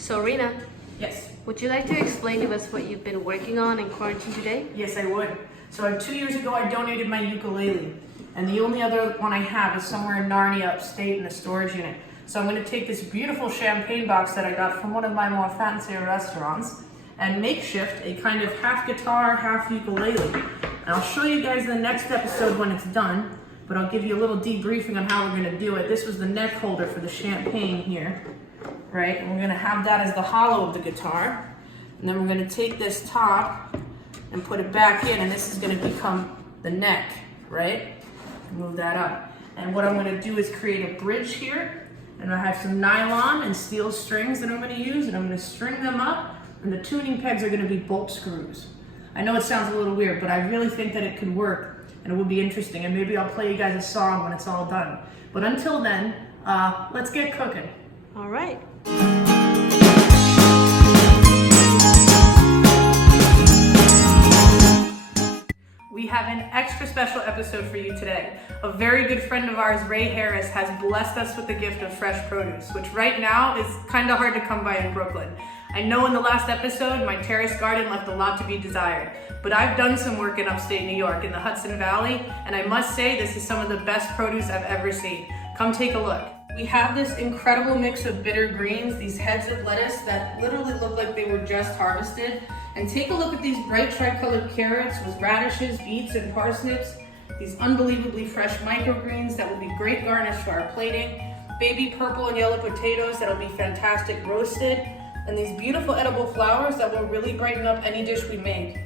So Rena, Yes. would you like to explain to us what you've been working on in quarantine today? Yes, I would. So 2 years ago, I donated my ukulele, and the only other one I have is somewhere in Narnia, upstate, in a storage unit. So I'm going to take this beautiful champagne box that I got from one of my more fancier restaurants and makeshift a kind of half guitar, half ukulele. And I'll show you guys in the next episode when it's done, but I'll give you a little debriefing on how we're going to do it. This was the neck holder for the champagne here, right? And we're going to have that as the hollow of the guitar. And then we're going to take this top and put it back in, and this is going to become the neck, right? Move that up. And what I'm going to do is create a bridge here, and I have some nylon and steel strings that I'm going to use, and I'm going to string them up, and the tuning pegs are going to be bolt screws. I know it sounds a little weird, but I really think that it could work, and it would be interesting, and maybe I'll play you guys a song when it's all done. But until then, let's get cooking. All right. We have an extra special episode for you today. A very good friend of ours, Ray Harris, has blessed us with the gift of fresh produce, which right now is kind of hard to come by in Brooklyn. I know in the last episode, my terrace garden left a lot to be desired, but I've done some work in upstate New York in the Hudson Valley, and I must say this is some of the best produce I've ever seen. Come take a look. We have this incredible mix of bitter greens, these heads of lettuce that literally look like they were just harvested. And take a look at these bright tricolored carrots with radishes, beets, and parsnips. These unbelievably fresh microgreens that will be great garnish for our plating. Baby purple and yellow potatoes that will be fantastic roasted. And these beautiful edible flowers that will really brighten up any dish we make.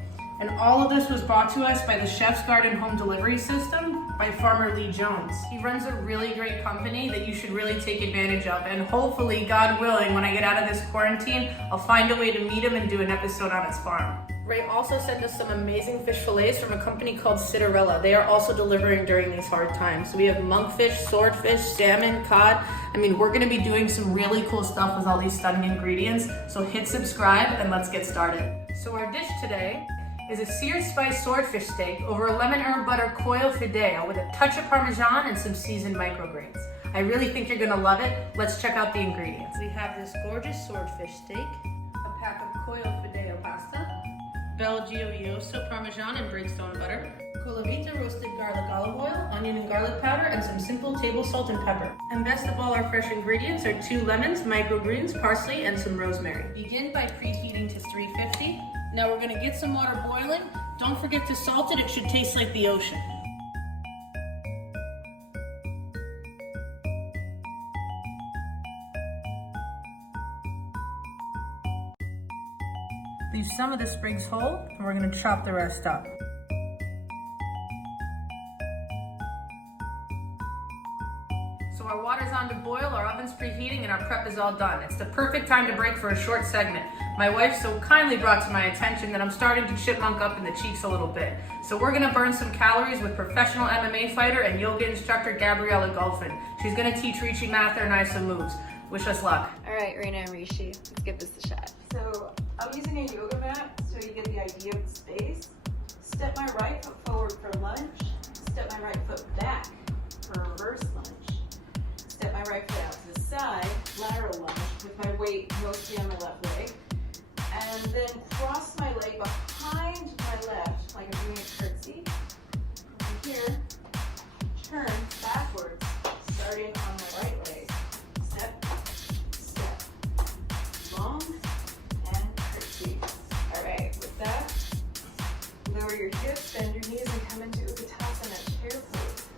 And all of this was brought to us by the Chef's Garden Home Delivery System by Farmer Lee Jones. He runs a really great company that you should really take advantage of. And hopefully, God willing, when I get out of this quarantine, I'll find a way to meet him and do an episode on his farm. Ray also sent us some amazing fish fillets from a company called Citarella. They are also delivering during these hard times. So we have monkfish, swordfish, salmon, cod. I mean, we're gonna be doing some really cool stuff with all these stunning ingredients. So hit subscribe and let's get started. So our dish today is a seared spiced swordfish steak over a lemon herb butter quail fideo with a touch of Parmesan and some seasoned microgreens. I really think you're gonna love it. Let's check out the ingredients. We have this gorgeous swordfish steak, a pack of quail fideo pasta, Belgio Ioso Parmesan and Brigstone butter, Colavita roasted garlic olive oil, onion and garlic powder, and some simple table salt and pepper. And best of all our fresh ingredients are 2 lemons, microgreens, parsley, and some rosemary. Begin by preheating to 350. Now we're gonna get some water boiling. Don't forget to salt it, it should taste like the ocean. Leave some of the sprigs whole, and we're gonna chop the rest up. So our water's on to boil, our oven's preheating, and our prep is all done. It's the perfect time to break for a short segment. My wife so kindly brought to my attention that I'm starting to chipmunk up in the cheeks a little bit. So we're gonna burn some calories with professional MMA fighter and yoga instructor Gabriella Golfin. She's gonna teach Rishi Mather and I some moves. Wish us luck. All right, Rena and Rishi, let's give this a shot. So I'm using a yoga mat so you get the idea of the space. Step my right foot forward for lunge. Step my right foot back for a reverse lunge. Step my right foot out to the side, lateral lunge with my weight mostly on my left leg. And then cross my leg behind my left like I'm doing a curtsy. From here, turn backwards, starting on my right leg. Step, step, long, and curtsy. All right, with that, lower your hips, bend your knees, and come into Utkatasana chair pose.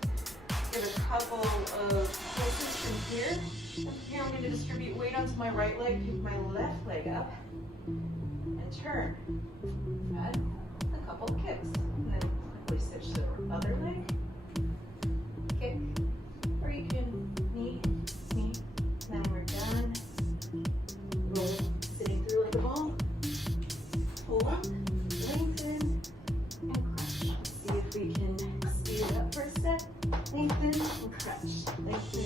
Give a couple of pulses from here. From here, I'm going to distribute weight onto my right leg, pick my left leg up, and turn. Add a couple of kicks, and then quickly switch to the other leg. Kick, or you can knee, knee. Then we're done. Roll, sitting through like a ball. Pull up, lengthen, and crunch. See if we can speed it up for a sec. Lengthen and crunch. Lengthen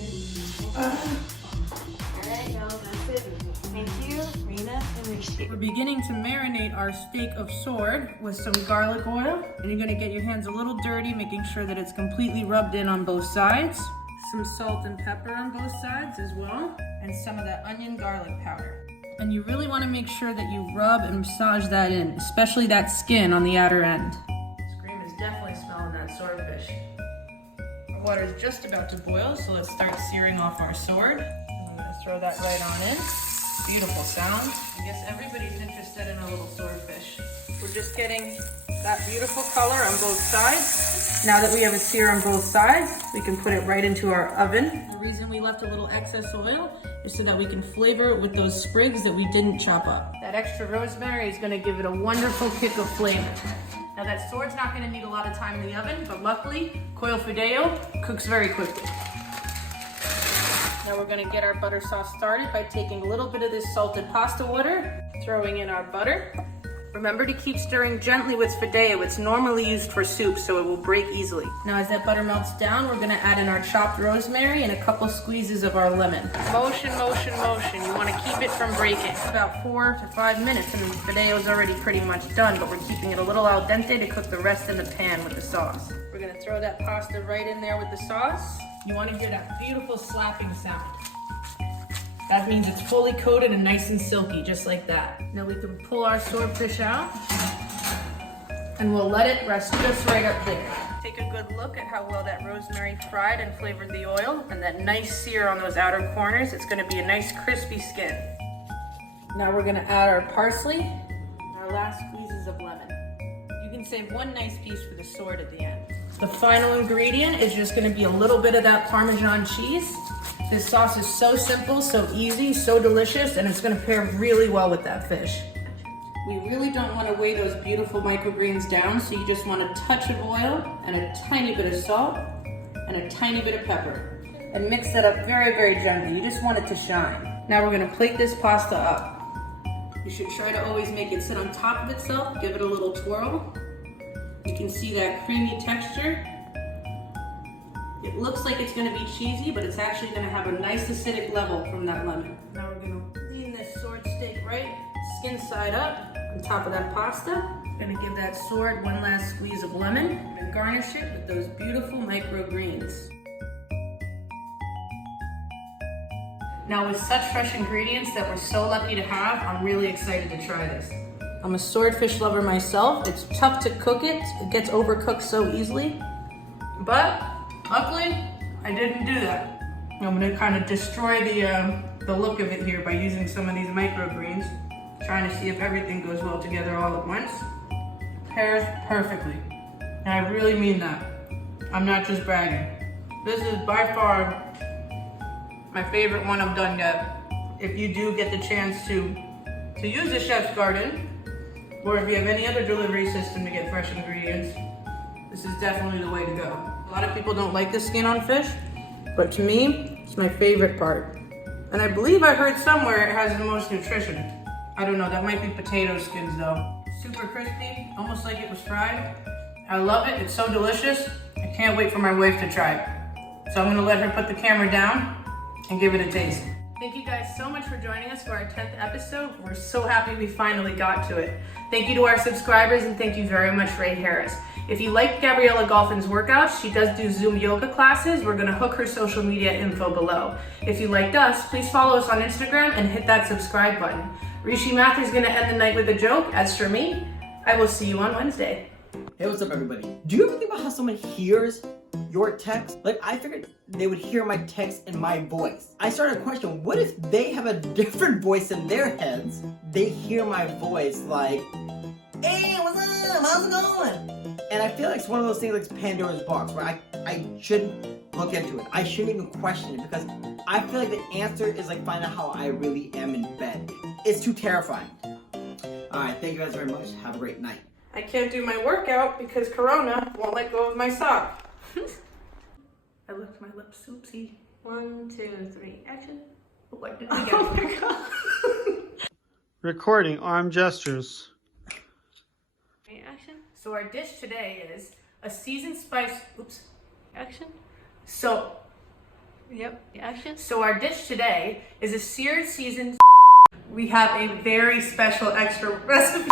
and crunch. All right, y'all, that's it. Thank you, Rena and Rishi. We're beginning to marinate our steak of sword with some garlic oil. And you're gonna get your hands a little dirty, making sure that it's completely rubbed in on both sides. Some salt and pepper on both sides as well. And some of that onion garlic powder. And you really want to make sure that you rub and massage that in, especially that skin on the outer end. Scream is definitely smelling that swordfish. Our water is just about to boil, so let's start searing off our sword. And I'm gonna throw that right on in. Beautiful sound. I guess everybody's interested in a little swordfish. We're just getting that beautiful color on both sides. Now that we have a sear on both sides, we can put it right into our oven. The reason we left a little excess oil is so that we can flavor it with those sprigs that we didn't chop up. That extra rosemary is gonna give it a wonderful kick of flavor. Now that sword's not gonna need a lot of time in the oven, but luckily, Coil Fideo cooks very quickly. Now we're gonna get our butter sauce started by taking a little bit of this salted pasta water, throwing in our butter. Remember to keep stirring gently with Fideo. It's normally used for soup, so it will break easily. Now as that butter melts down, we're gonna add in our chopped rosemary and a couple squeezes of our lemon. Motion, motion, motion. You wanna keep it from breaking. About 4 to 5 minutes, and the Fideo's already pretty much done, but we're keeping it a little al dente to cook the rest in the pan with the sauce. We're gonna throw that pasta right in there with the sauce. You wanna hear that beautiful slapping sound. That means it's fully coated and nice and silky, just like that. Now we can pull our swordfish out and we'll let it rest just right up there. Take a good look at how well that rosemary fried and flavored the oil, and that nice sear on those outer corners. It's gonna be a nice crispy skin. Now we're gonna add our parsley and our last squeezes of lemon. You can save one nice piece for the sword at the end. The final ingredient is just gonna be a little bit of that Parmesan cheese. This sauce is so simple, so easy, so delicious, and it's gonna pair really well with that fish. We really don't wanna weigh those beautiful microgreens down, so you just want a touch of oil and a tiny bit of salt and a tiny bit of pepper. And mix that up very, very gently. You just want it to shine. Now we're gonna plate this pasta up. You should try to always make it sit on top of itself, give it a little twirl. You can see that creamy texture. It looks like it's gonna be cheesy, but it's actually gonna have a nice acidic level from that lemon. Now we're gonna lean this sword steak right, skin side up, on top of that pasta. Gonna give that sword one last squeeze of lemon and garnish it with those beautiful microgreens. Now with such fresh ingredients that we're so lucky to have, I'm really excited to try this. I'm a swordfish lover myself. It's tough to cook it. It gets overcooked so easily, but luckily, I didn't do that. I'm gonna kind of destroy the look of it here by using some of these microgreens, trying to see if everything goes well together all at once. Pairs perfectly, and I really mean that. I'm not just bragging. This is by far my favorite one I've done yet. If you do get the chance to use the Chef's Garden, or if you have any other delivery system to get fresh ingredients, this is definitely the way to go. A lot of people don't like the skin on fish, but to me, it's my favorite part. And I believe I heard somewhere it has the most nutrition. I don't know, that might be potato skins though. Super crispy, almost like it was fried. I love it, it's so delicious. I can't wait for my wife to try it. So I'm gonna let her put the camera down and give it a taste. Thank you guys so much for joining us for our 10th episode. We're so happy we finally got to it. Thank you to our subscribers, and thank you very much, Ray Harris. If you like Gabriella Golfin's workouts, she does do Zoom yoga classes. We're gonna hook her social media info below. If you liked us, please follow us on Instagram and hit that subscribe button. Rishi Mathur's gonna end the night with a joke. As for me, I will see you on Wednesday. Hey, what's up everybody? Do you ever think about how someone hears your text? Like, I figured they would hear my text in my voice. I started to question, what if they have a different voice in their heads? They hear my voice like, hey, what's up? How's it going? And I feel like it's one of those things like Pandora's box, where I shouldn't look into it. I shouldn't even question it, because I feel like the answer is like finding out how I really am in bed. It's too terrifying. Alright, thank you guys very much. Have a great night. I can't do my workout because Corona won't let go of my sock. I licked my lips, oopsie. 1, 2, 3, action. What did we get? Oh my god. Recording arm gestures. Okay, action. So our dish today is a seasoned spice, oops. Action. So Action. our dish today is a seared seasoned. We have a very special extra recipe.